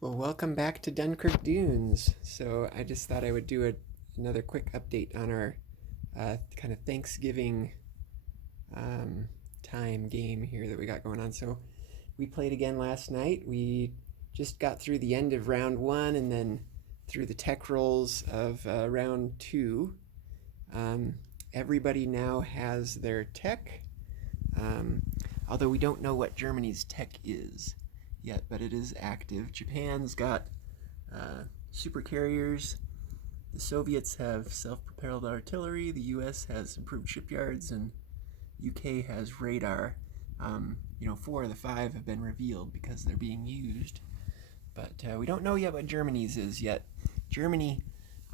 Well, welcome back to Dunkirk Dunes. So I just thought I would do another quick update on our kind of Thanksgiving um, time game here that we got going on. So we played again last night. We just got through the end of round one and then through the tech rolls of round two. Um, Everybody now has their tech, um, although we don't know what Germany's tech is yet, but it is active. Japan's got super carriers. The Soviets have self-propelled artillery. The U.S. has improved shipyards, and UK has radar. 4 of the 5 have been revealed because they're being used, but we don't know yet what Germany's is yet. Germany,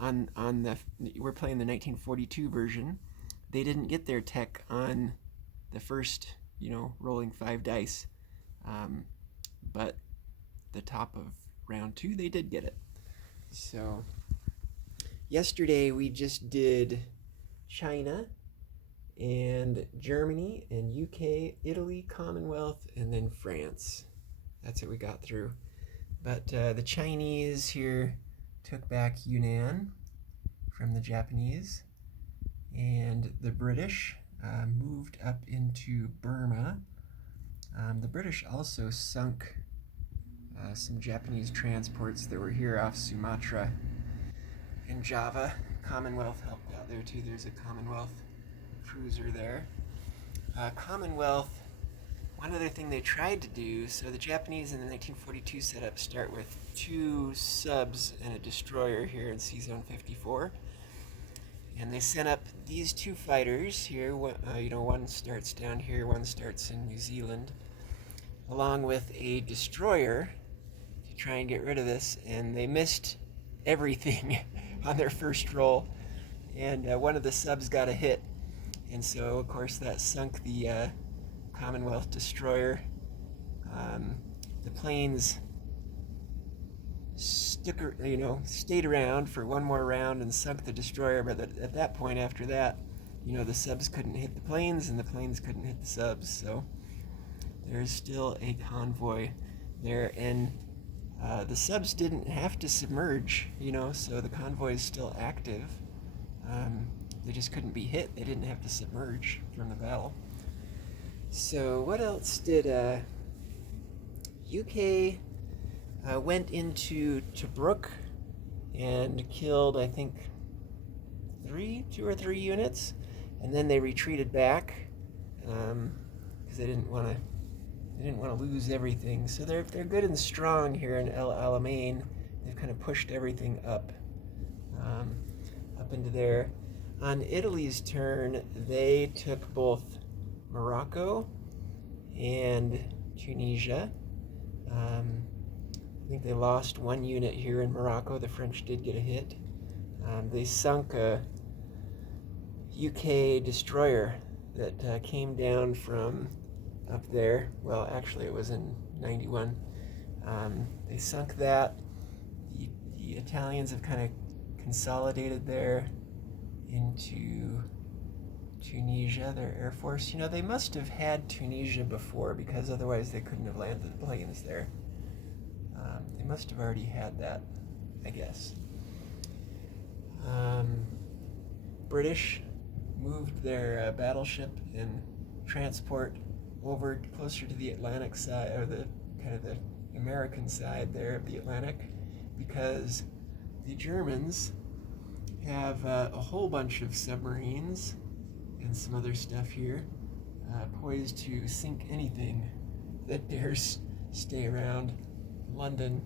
on the we're playing the 1942 version. They didn't get their tech on the first, rolling 5 dice, um, but the top of round two they did get it. So yesterday we just did China and Germany and UK, Italy, Commonwealth, and then France. That's what we got through. But the Chinese here took back Yunnan from the Japanese, and the British moved up into Burma. The British also sunk some Japanese transports that were here off Sumatra and Java. Commonwealth helped out there too. There's a Commonwealth cruiser there. Commonwealth, one other thing they tried to do, so the Japanese in the 1942 setup start with 2 subs and a destroyer here in Sea Zone 54. And they sent up these 2 fighters here. One starts down here, one starts in New Zealand, along with a destroyer to try and get rid of this. And they missed everything on their first roll. And one of the subs got a hit. And so, of course, that sunk the Commonwealth destroyer. Um, the planes stayed around for one more round and sunk the destroyer. But at that point, after that, the subs couldn't hit the planes and the planes couldn't hit the subs. So there's still a convoy there, and the subs didn't have to submerge. So the convoy is still active. They just couldn't be hit. They didn't have to submerge from the battle. So what else did UK went into Tobruk and killed, I think, 2 or 3 units, and then they retreated back because they didn't want to lose everything. So they're good and strong here in El Alamein. They've kind of pushed everything up into there. On Italy's turn, they took both Morocco and Tunisia. I think they lost 1 unit here in Morocco. The French did get a hit. They sunk a UK destroyer that came down from up there. Well, actually, it was in 91. They sunk that. The Italians have kind of consolidated there into Tunisia, their air force. They must have had Tunisia before because otherwise they couldn't have landed the planes there. They must have already had that, I guess. British moved their battleship and transport over closer to the Atlantic side, or the kind of the American side there of the Atlantic, because the Germans have a whole bunch of submarines and some other stuff here, poised to sink anything that dares stay around London.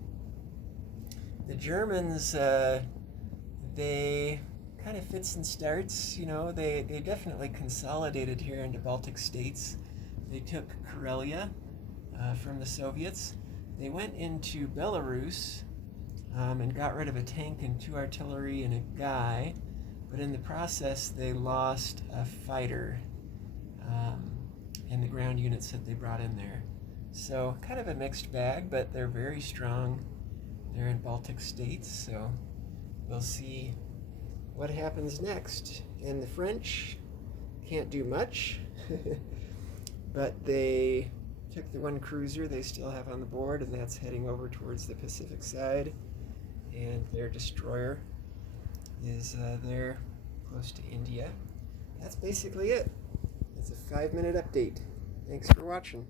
The Germans, they kind of fits and starts. They definitely consolidated here into Baltic states. They took Karelia from the Soviets. They went into Belarus and got rid of a tank and 2 artillery and a guy, but in the process they lost a fighter and the ground units that they brought in there. So kind of a mixed bag, but they're very strong. They're in Baltic states, so we'll see what happens next. And the French can't do much, but they check the one cruiser they still have on the board, and that's heading over towards the Pacific side. And their destroyer is there close to India. That's basically it. It's a 5-minute update. Thanks for watching.